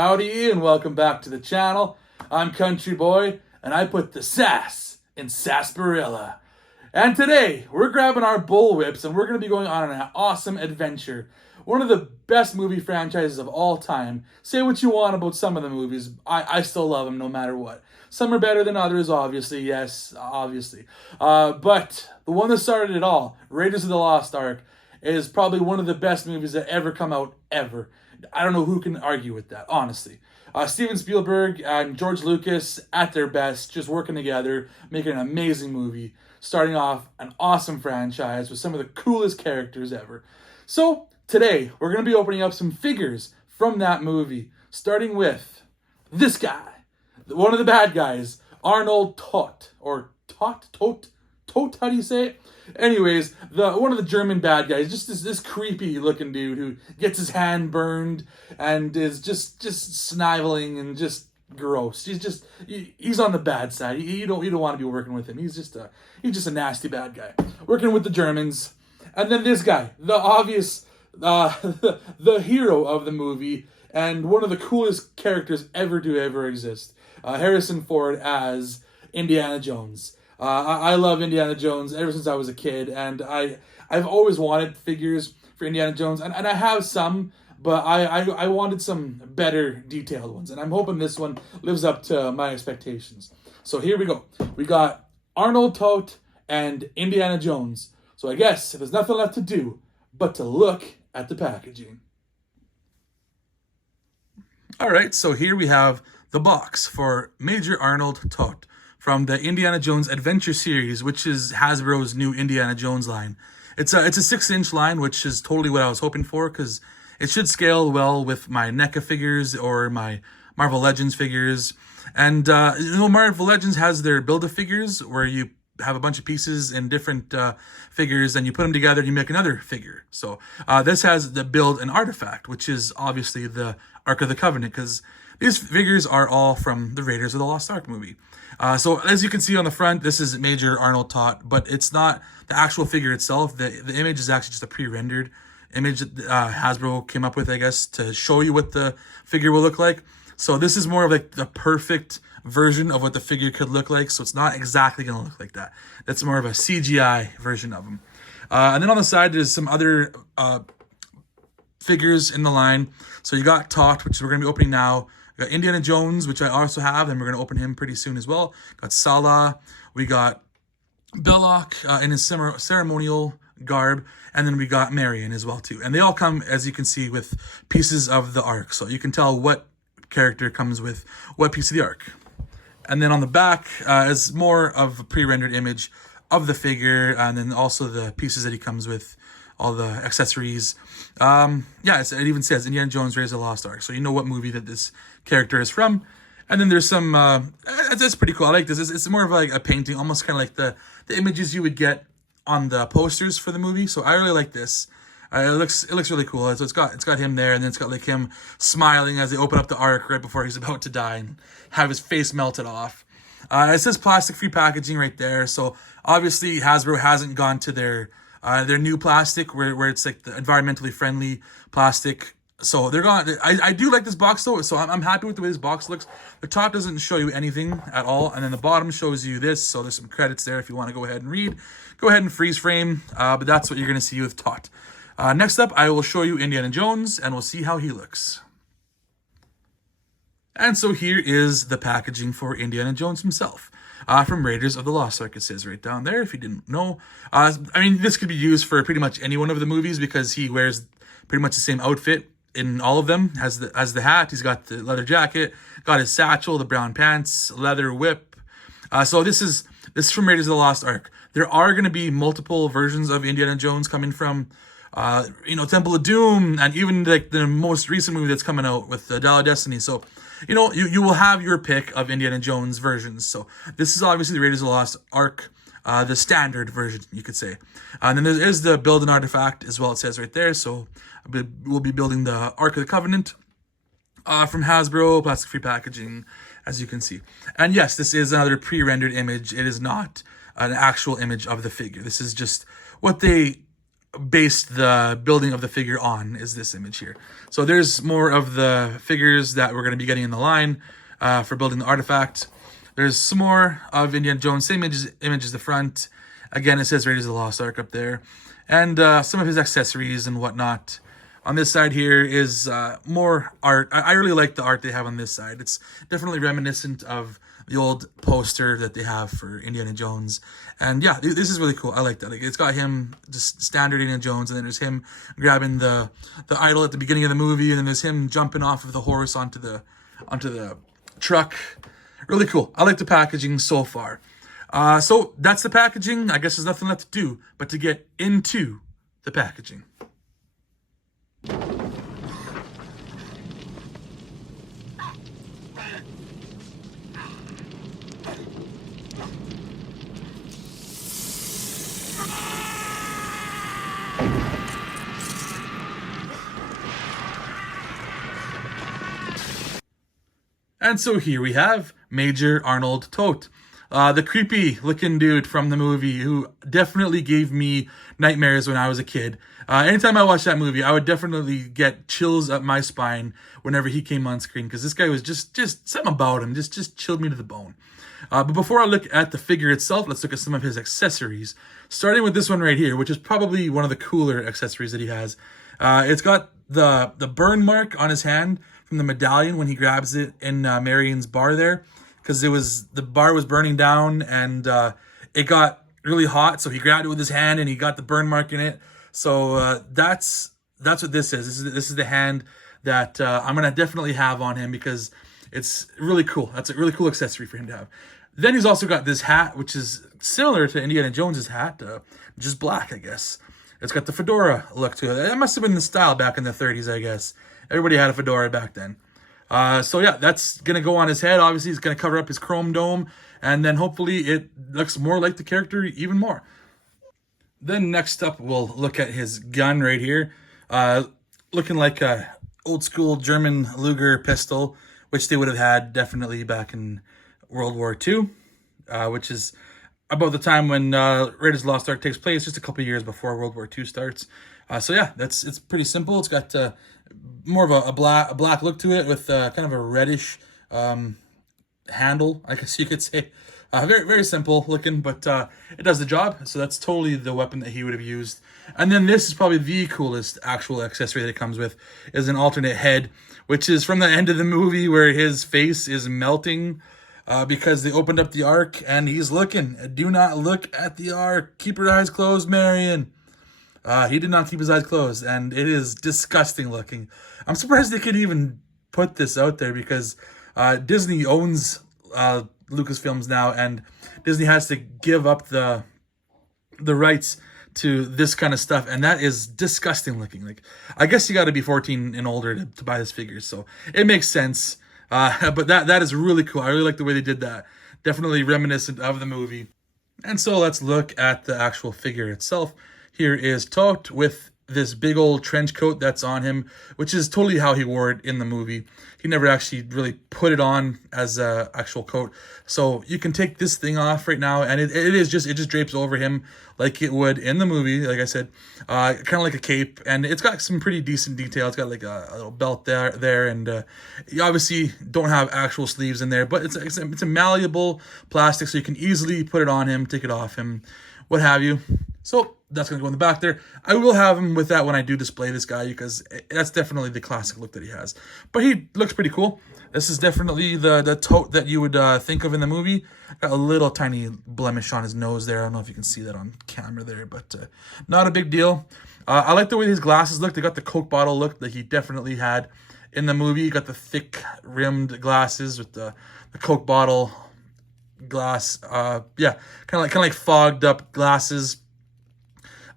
Howdy and welcome back to the channel. I'm Country Boy and I put the sass in sarsaparilla. And today we're grabbing our bullwhips and we're going to be going on an awesome adventure. One of the best movie franchises of all time. Say what you want about some of the movies. I still love them no matter what. Some are better than others, obviously. Yes, obviously. But the one that started it all, Raiders of the Lost Ark, is probably one of the best movies that ever come out ever. I don't know who can argue with that, honestly. Steven Spielberg and George Lucas at their best, just working together, making an amazing movie, starting off an awesome franchise with some of the coolest characters ever. So today, we're going to be opening up some figures from that movie, starting with this guy, one of the bad guys, Arnold Toht, or Toht, how do you say it? Anyways, one of the German bad guys, just this creepy looking dude who gets his hand burned and is just sniveling and just gross. He's on the bad side. You don't want to be working with him. He's just a nasty bad guy working with the Germans. And then this guy, the obvious the hero of the movie and one of the coolest characters ever to ever exist, Harrison Ford as Indiana Jones. I love Indiana Jones ever since I was a kid, and I've always wanted figures for Indiana Jones, and I have some, but I wanted some better detailed ones, and I'm hoping this one lives up to my expectations. So here we go. We got Arnold Toht and Indiana Jones. So I guess there's nothing left to do but to look at the packaging. All right, so here we have the box for Major Arnold Toht from the Indiana Jones Adventure series, which is Hasbro's new Indiana Jones line. It's a 6-inch line, which is totally what I was hoping for, because it should scale well with my NECA figures or my Marvel Legends figures. And Marvel Legends has their Build-A-Figures, where you have a bunch of pieces in different figures, and you put them together and you make another figure. So this has the Build an Artifact, which is obviously the Ark of the Covenant, because these figures are all from the Raiders of the Lost Ark movie. So as you can see on the front, this is Major Arnold Toht, but it's not the actual figure itself. The image is actually just a pre-rendered image that Hasbro came up with, I guess, to show you what the figure will look like. So this is more of like the perfect version of what the figure could look like. So it's not exactly going to look like that. That's more of a CGI version of him. And then on the side, there's some other figures in the line. So you got Toht, which we're going to be opening now. We got Indiana Jones, which I also have, and we're going to open him pretty soon as well. Got Salah. We got Belloc in his ceremonial garb. And then we got Marion as well, too. And they all come, as you can see, with pieces of the Ark. So you can tell what character comes with what piece of the Ark. And then on the back is more of a pre-rendered image of the figure, and then also the pieces that he comes with, all the accessories. It even says Indiana Jones Raiders of the Lost Ark, so you know what movie that this character is from. And then there's some, that's pretty cool. I like this. It's more of like a painting, almost kind of like the images you would get on the posters for the movie. So I really like this. It looks really cool. So it's got him there, and then it's got like him smiling as they open up the Ark right before he's about to die and have his face melted off. It says plastic-free packaging right there. So obviously Hasbro hasn't gone to their new plastic where it's like the environmentally friendly plastic. So they're gone. I do like this box though. So I'm happy with the way this box looks. The top doesn't show you anything at all, and then the bottom shows you this. So there's some credits there if you want to go ahead and read. Go ahead and freeze frame. But that's what you're gonna see with Toht. Next up, I will show you Indiana Jones, and we'll see how he looks. And so here is the packaging for Indiana Jones himself. From Raiders of the Lost Ark, it says right down there, if you didn't know. This could be used for pretty much any one of the movies because he wears pretty much the same outfit in all of them. Has the hat, he's got the leather jacket, got his satchel, the brown pants, leather whip. So this is from Raiders of the Lost Ark. There are going to be multiple versions of Indiana Jones coming from Temple of Doom, and even like the most recent movie that's coming out with the Dial of Destiny. So, you will have your pick of Indiana Jones versions. So this is obviously the Raiders of the Lost Ark, the standard version, you could say. And then there is the Build an Artifact as well, it says right there. So we'll be building the Ark of the Covenant from Hasbro, plastic-free packaging, as you can see. And yes, this is another pre-rendered image. It is not an actual image of the figure. This is just what they based the building of the figure on is this image here. So there's more of the figures that we're going to be getting in the line for building the artifact. There's some more of Indiana Jones, same image as the front. Again, it says Raiders of the Lost Ark up there. And some of his accessories and whatnot. On this side here is more art. I really like the art they have on this side. It's definitely reminiscent of the old poster that they have for Indiana Jones. And yeah, this is really cool. I like that. Like, it's got him just standard Indiana Jones, and then there's him grabbing the idol at the beginning of the movie, and then there's him jumping off of the horse onto the truck. Really cool. I like the packaging so far. So that's the packaging. I guess there's nothing left to do but to get into the packaging. And so here we have Major Arnold Toht, the creepy looking dude from the movie who definitely gave me nightmares when I was a kid. Anytime I watched that movie, I would definitely get chills up my spine whenever he came on screen, because this guy was just something about him just chilled me to the bone. But before I look at the figure itself, let's look at some of his accessories, starting with this one right here, which is probably one of the cooler accessories that he has. It's got the burn mark on his hand from the medallion when he grabs it in Marion's bar there, because the bar was burning down and it got really hot, so he grabbed it with his hand and he got the burn mark in it. So that's what this is. This is the hand that I'm gonna definitely have on him because it's really cool. That's a really cool accessory for him to have. Then he's also got this hat, which is similar to Indiana Jones's hat, just black, I guess. It's got the fedora look to it. That must have been the style back in the 30s, I guess. Everybody had a fedora back then. So yeah, that's going to go on his head. Obviously, he's going to cover up his chrome dome. And then hopefully it looks more like the character even more. Then next up, we'll look at his gun right here. Looking like a old school German Luger pistol, which they would have had definitely back in World War II, which is about the time when Raiders of the Lost Ark takes place, just a couple years before World War II starts. So yeah, it's pretty simple. It's got more of a black look to it with kind of a reddish handle, I guess you could say. Very, very simple looking, but it does the job. So that's totally the weapon that he would have used. And then this is probably the coolest actual accessory that it comes with, is an alternate head, which is from the end of the movie where his face is melting because they opened up the Ark and he's looking. Do not look at the Ark. Keep your eyes closed, Marion. He did not keep his eyes closed, and it is disgusting looking. I'm surprised they could even put this out there because Disney owns Lucasfilms now, and Disney has to give up the rights to this kind of stuff, and that is disgusting looking. Like, I guess you got to be 14 and older to buy this figure, so it makes sense. But that is really cool. I really like the way they did that. Definitely reminiscent of the movie. And so let's look at the actual figure itself. Here is Toht with this big old trench coat that's on him, which is totally how he wore it in the movie. He never actually really put it on as a actual coat. So you can take this thing off right now, and it just drapes over him like it would in the movie. Like I said, kind of like a cape, and it's got some pretty decent detail. It's got like a little belt there, and you obviously don't have actual sleeves in there, but it's a malleable plastic, so you can easily put it on him, take it off him, what have you. So that's going to go in the back there. I will have him with that when I do display this guy, because that's definitely the classic look that he has. But he looks pretty cool. This is definitely the Toht that you would think of in the movie. Got a little tiny blemish on his nose there. I don't know if you can see that on camera there, but not a big deal. I like the way his glasses look. They got the Coke bottle look that he definitely had in the movie. He got the thick rimmed glasses with the Coke bottle glass. Yeah, kind of like fogged up glasses.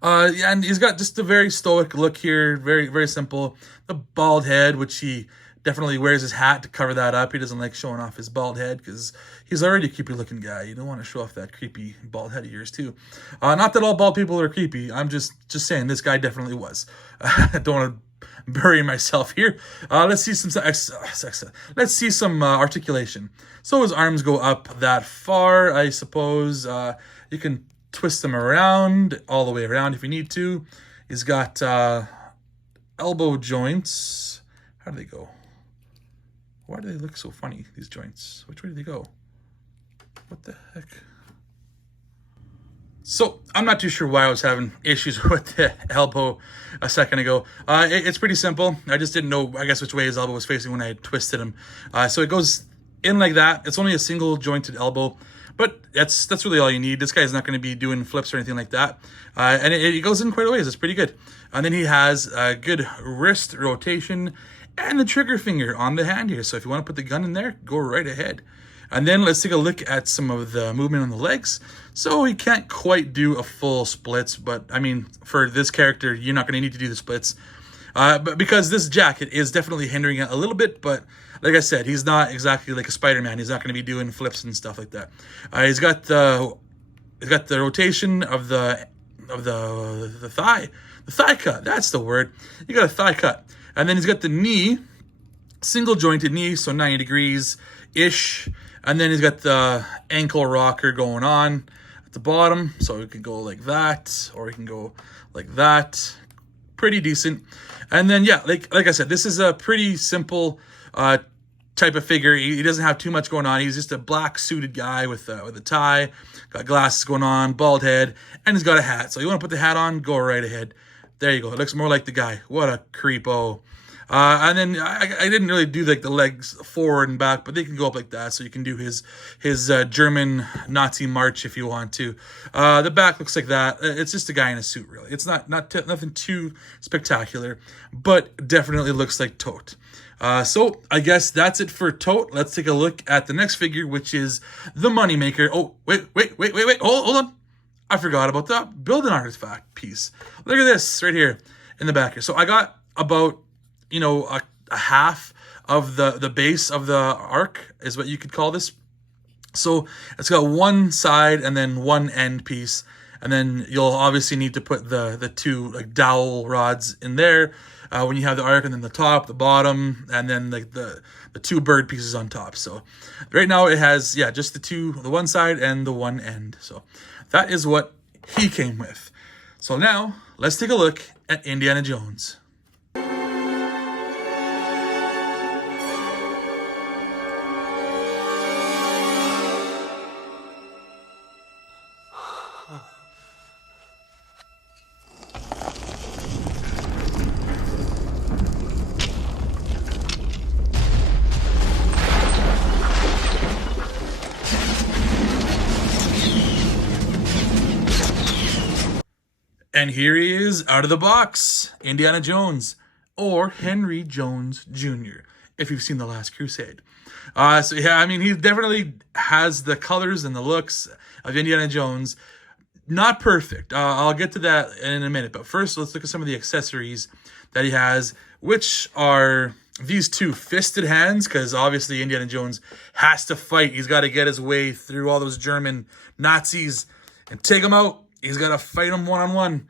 Yeah, and he's got just a very stoic look here, very, very simple. The bald head, which he definitely wears his hat to cover that up. He doesn't like showing off his bald head because he's already a creepy looking guy. You don't want to show off that creepy bald head of yours too. Not that all bald people are creepy. I'm just saying this guy definitely was. I don't want to bury myself here. Let's see some articulation. So his arms go up that far, I suppose. You can twist them around all the way around if you need to. He's got elbow joints. How do they go? Why do they look so funny, these joints? Which way do they go? What the heck? So, I'm not too sure why I was having issues with the elbow a second ago. It's pretty simple. I just didn't know, I guess, which way his elbow was facing when I twisted him. So it goes in like that. It's only a single jointed elbow, but that's really all you need. This guy's not going to be doing flips or anything like that. And it goes in quite a ways. It's pretty good. And then he has a good wrist rotation and the trigger finger on the hand here. So if you want to put the gun in there, go right ahead. And then let's take a look at some of the movement on the legs. So he can't quite do a full splits, but I mean, for this character, you're not going to need to do the splits. But because this jacket is definitely hindering it a little bit, but like I said, he's not exactly like a Spider-Man. He's not going to be doing flips and stuff like that. He's got the rotation of the thigh cut. That's the word. You got a thigh cut, and then he's got the knee, single jointed knee, so 90 degrees ish. And then he's got the ankle rocker going on at the bottom. So it can go like that, or it can go like that. Pretty decent. And then, yeah, like I said, this is a pretty simple type of figure. He doesn't have too much going on. He's just a black suited guy with a tie, got glasses going on, bald head, and he's got a hat. So you want to put the hat on, go right ahead. There you go. It looks more like the guy. What a creepo. And then I didn't really do like the legs forward and back, but they can go up like that. So you can do his German Nazi march if you want to. The back looks like that. It's just a guy in a suit, really. It's nothing too spectacular, but definitely looks like Toht. So I guess that's it for Toht. Let's take a look at the next figure, which is the Moneymaker. Oh, wait. Hold on. I forgot about the building artifact piece. Look at this right here in the back here. So I got about, a half of the base of the Ark is what you could call this. So it's got one side and then one end piece. And then you'll obviously need to put the two like dowel rods in there when you have the Ark, and then the top, the bottom, and then like the two bird pieces on top. So right now it has, just the one side and the one end. So that is what he came with. So now let's take a look at Indiana Jones. And here he is, out of the box, Indiana Jones, or Henry Jones Jr., if you've seen The Last Crusade. So yeah, I mean, he definitely has the colors and the looks of Indiana Jones. Not perfect. I'll get to that in a minute. But first, let's look at some of the accessories that he has, which are these two fisted hands, because obviously Indiana Jones has to fight. He's got to get his way through all those German Nazis and take them out. He's got to fight them one-on-one.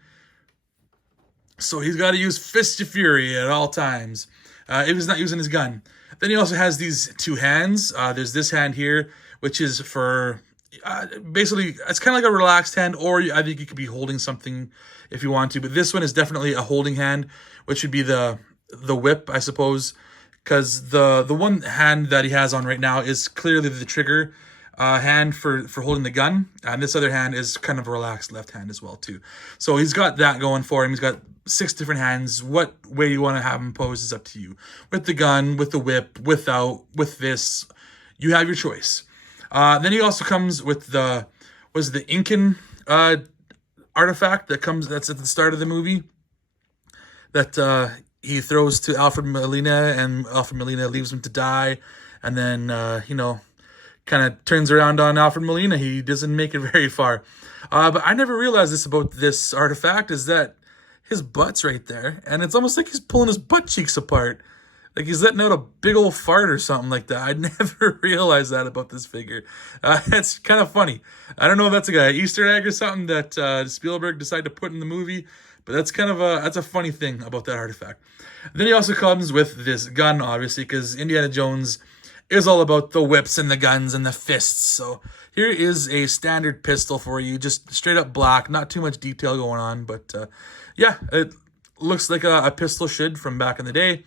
So he's got to use Fist of Fury at all times if he's not using his gun. Then he also has these two hands. There's this hand here, which is for... basically, it's kind of like a relaxed hand, or I think you could be holding something if you want to. But this one is definitely a holding hand, which would be the whip, I suppose. Because the one hand that he has on right now is clearly the trigger hand for holding the gun, and this other hand is kind of a relaxed left hand as well too. So he's got that going for him. He's got 6 different hands. What way you want to have him pose is up to you. With the gun, with the whip, without, with this, you have your choice. Then he also comes with the Incan artifact that's at the start of the movie that he throws to Alfred Molina, and Alfred Molina leaves him to die, and then kind of turns around on Alfred Molina. He doesn't make it very far. But I never realized this about this artifact, is that his butt's right there, and it's almost like he's pulling his butt cheeks apart. Like he's letting out a big old fart or something like that. I never realized that about this figure. It's kind of funny. I don't know if that's like an Easter egg or something that Spielberg decided to put in the movie, but that's kind of that's a funny thing about that artifact. Then he also comes with this gun, obviously, because Indiana Jones is all about the whips and the guns and the fists. So here is a standard pistol for you, just straight up black, not too much detail going on, but yeah, it looks like a pistol should from back in the day.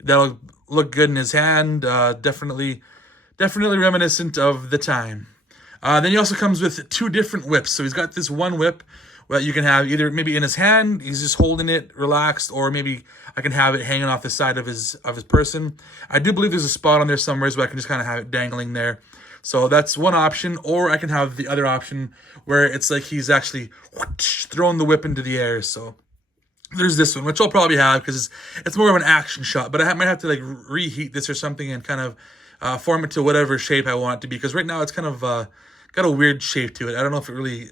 That'll look good in his hand. Definitely reminiscent of the time. Then he also comes with two different whips. So he's got this one whip that you can have either maybe in his hand, he's just holding it relaxed, or maybe I can have it hanging off the side of his person. I do believe there's a spot on there somewhere where I can just kind of have it dangling there. So that's one option, or I can have the other option where it's like he's actually throwing the whip into the air. So there's this one, which I'll probably have because it's more of an action shot, but I might have to like reheat this or something and kind of form it to whatever shape I want it to be, because right now it's kind of got a weird shape to it. I don't know if it really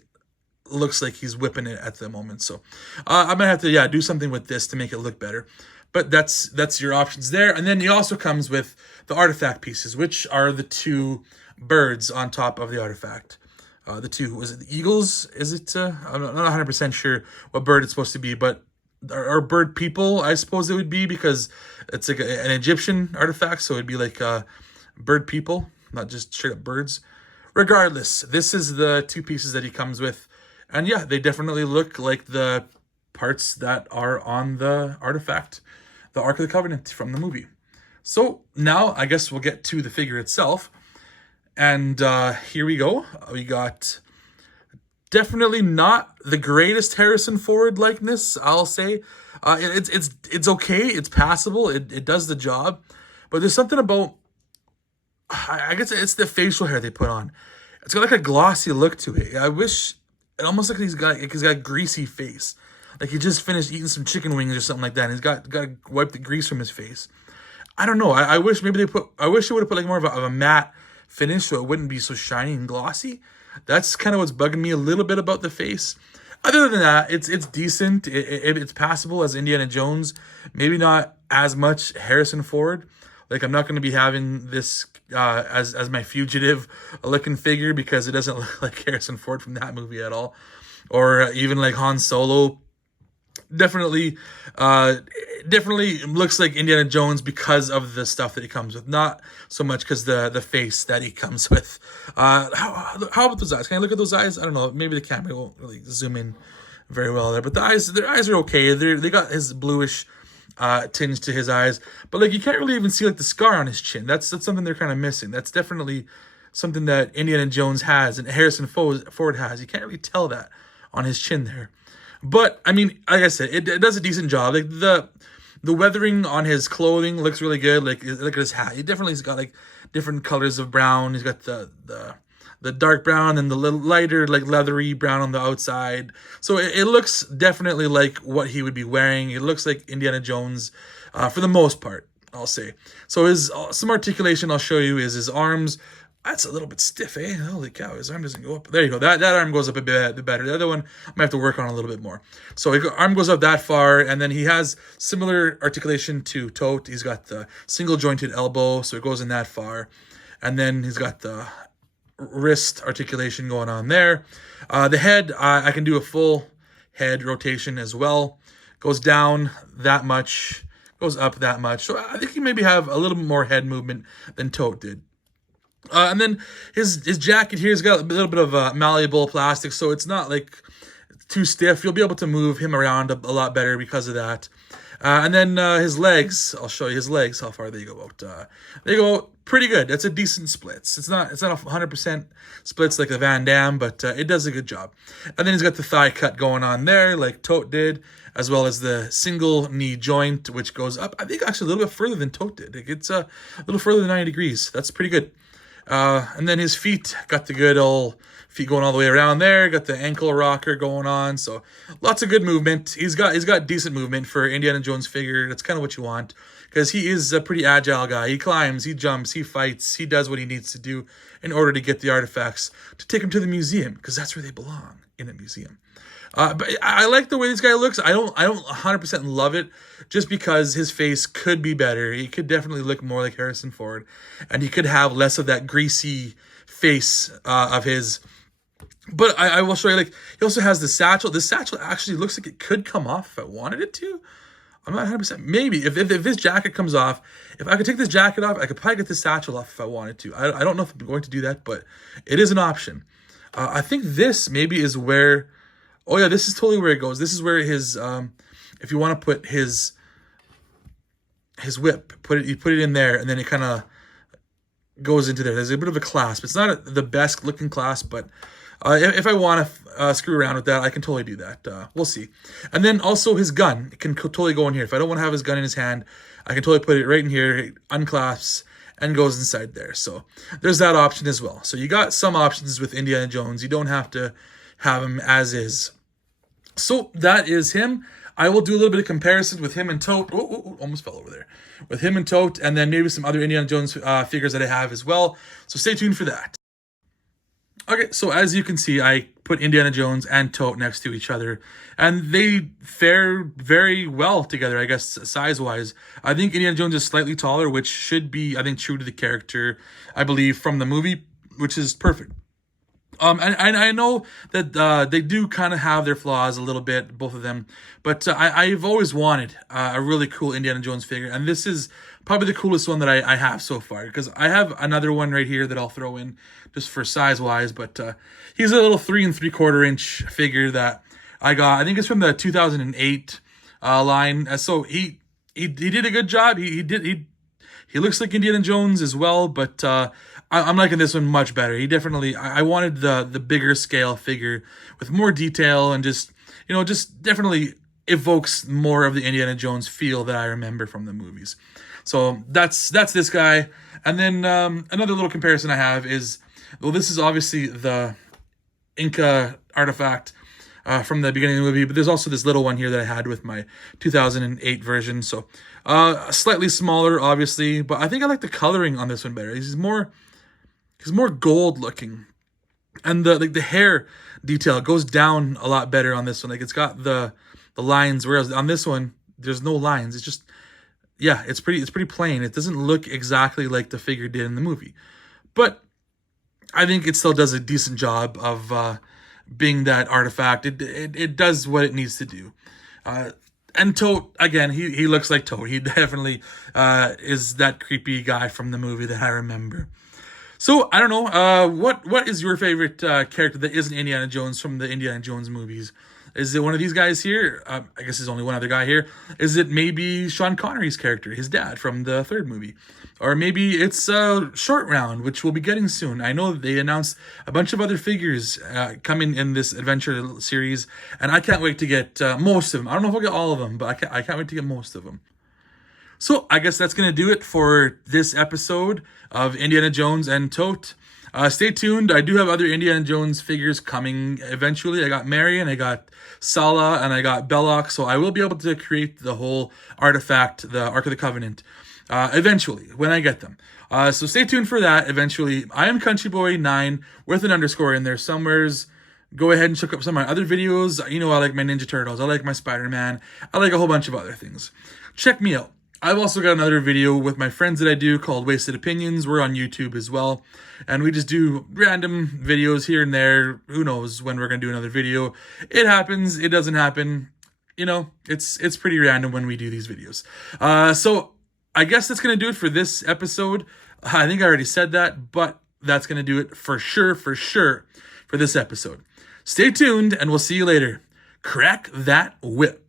looks like he's whipping it at the moment. So I might have to, do something with this to make it look better. But that's your options there. And then he also comes with the artifact pieces, which are the two birds on top of the artifact. The two, was it the eagles? Is it? I'm not 100% sure what bird it's supposed to be, but are bird people, I suppose it would be, because it's like an Egyptian artifact, so it'd be like bird people, not just straight up birds. Regardless, this is the two pieces that he comes with. And yeah, they definitely look like the parts that are on the artifact, the Ark of the Covenant from the movie. So now I guess we'll get to the figure itself. And here we go. We got definitely not the greatest Harrison Ford likeness, I'll say. It's okay. It's passable. It does the job. But there's something about, I guess it's the facial hair they put on. It's got like a glossy look to it. I wish, it almost like he's got a greasy face. Like he just finished eating some chicken wings or something like that. And he's got to wipe the grease from his face. I don't know. I wish maybe I wish they would have put like more of a matte finish so it wouldn't be so shiny and glossy. That's kind of what's bugging me a little bit about the face. Other than that, it's decent. It's passable as Indiana Jones. Maybe not as much Harrison Ford. Like I'm not going to be having this as my fugitive looking figure, because it doesn't look like Harrison Ford from that movie at all, or even like Han Solo. Definitely looks like Indiana Jones because of the stuff that he comes with, not so much because the face that he comes with. How about those eyes? Can I look at those eyes? I don't know. Maybe the camera won't really zoom in very well there, but their eyes are okay. They got his bluish tinge to his eyes, but like you can't really even see like the scar on his chin. That's something they're kind of missing. That's definitely something that Indiana Jones has and Harrison Ford has. You can't really tell that on his chin there. But I mean, like I said, it does a decent job. Like the weathering on his clothing looks really good. Like look at his hat. He definitely's got like different colors of brown. He's got the dark brown and the little lighter like leathery brown on the outside. So it looks definitely like what he would be wearing. It looks like Indiana Jones for the most part, I'll say. So his some articulation I'll show you is his arms. That's a little bit stiff, eh? Holy cow, his arm doesn't go up. There you go. That arm goes up a bit better. The other one, I might have to work on a little bit more. So his arm goes up that far, and then he has similar articulation to Toht. He's got the single-jointed elbow, so it goes in that far. And then he's got the wrist articulation going on there. The head, I can do a full head rotation as well. Goes down that much, goes up that much. So I think he maybe have a little bit more head movement than Toht did. And then his jacket here has got a little bit of malleable plastic, so it's not like too stiff. You'll be able to move him around a lot better because of that. And then his legs, I'll show you his legs, how far they go out. They go out pretty good. That's a decent splits. It's not 100% splits like the Van Damme, but it does a good job. And then he's got the thigh cut going on there, like Toht did, as well as the single knee joint, which goes up, I think, actually a little bit further than Toht did. It's a little further than 90 degrees. That's pretty good. And then his feet, got the good old feet going all the way around there. Got the ankle rocker going on. So lots of good movement. He's got decent movement for Indiana Jones figure. That's kind of what you want, because he is a pretty agile guy. He climbs, he jumps, he fights, he does what he needs to do in order to get the artifacts to take him to the museum, because that's where they belong, in a museum. But I like the way this guy looks. I don't 100% love it, just because his face could be better. He could definitely look more like Harrison Ford, and he could have less of that greasy face of his. But I will show you, like, he also has the satchel. The satchel actually looks like it could come off if I wanted it to. I'm not 100%. Maybe if this jacket comes off, if I could take this jacket off, I could probably get the satchel off if I wanted to. I don't know if I'm going to do that, but it is an option. I think this maybe is where Oh yeah, this is totally where it goes. This is where his if you want to put his whip, you put it in there, and then it kind of goes into there. There's a bit of a clasp. It's not the best looking clasp, but if I want to screw around with that, I can totally do that. We'll see. And then also his gun, it can totally go in here. If I don't want to have his gun in his hand, I can totally put it right in here, it unclasps, and goes inside there. So there's that option as well. So you got some options with Indiana Jones. You don't have to have him as is. So that is him. I will do a little bit of comparison with him and Toht. Oh, almost fell over there. With him and Toht, and then maybe some other Indiana Jones figures that I have as well. So stay tuned for that. Okay, so as you can see, I put Indiana Jones and Toht next to each other, and they fare very well together, I guess, size-wise. I think Indiana Jones is slightly taller, which should be, I think, true to the character, I believe, from the movie, which is perfect. And I know that they do kind of have their flaws a little bit, both of them, but I've always wanted a really cool Indiana Jones figure, and this is probably the coolest one that I have so far, because I have another one right here that I'll throw in just for size-wise, but he's a little 3 3/4 inch figure that I got. I think it's from the 2008 line, so he did a good job. He looks like Indiana Jones as well, but I'm liking this one much better. He definitely, I wanted the bigger scale figure with more detail and just definitely evokes more of the Indiana Jones feel that I remember from the movies. So that's this guy. And then another little comparison I have is, well, this is obviously the Inca artifact from the beginning of the movie, but there's also this little one here that I had with my 2008 version. So slightly smaller, obviously, but I think I like the coloring on this one better. He's more gold looking, and the hair detail goes down a lot better on this one. Like, it's got the lines, whereas on this one there's no lines. It's just, yeah, it's pretty plain. It doesn't look exactly like the figure did in the movie, but I think it still does a decent job of being that artifact. It does what it needs to do. And Toht, again, he looks like Toht. He definitely is that creepy guy from the movie that I remember. So, I don't know, what is your favorite character that isn't Indiana Jones from the Indiana Jones movies? Is it one of these guys here? I guess there's only one other guy here. Is it maybe Sean Connery's character, his dad from the third movie? Or maybe it's Short Round, which we'll be getting soon. I know they announced a bunch of other figures coming in this adventure series, and I can't wait to get most of them. I don't know if I'll get all of them, but I can't wait to get most of them. So I guess that's going to do it for this episode of Indiana Jones and Toht. Stay tuned. I do have other Indiana Jones figures coming eventually. I got Marion, I got Sala, and I got Belloc. So I will be able to create the whole artifact, the Ark of the Covenant, eventually, when I get them. So stay tuned for that eventually. I am CountryBoy9 with an underscore in there somewheres. Go ahead and check out some of my other videos. You know, I like my Ninja Turtles. I like my Spider-Man. I like a whole bunch of other things. Check me out. I've also got another video with my friends that I do called Wasted Opinions. We're on YouTube as well. And we just do random videos here and there. Who knows when we're going to do another video. It happens. It doesn't happen. You know, it's pretty random when we do these videos. So I guess that's going to do it for this episode. I think I already said that, but that's going to do it for sure for this episode. Stay tuned, and we'll see you later. Crack that whip.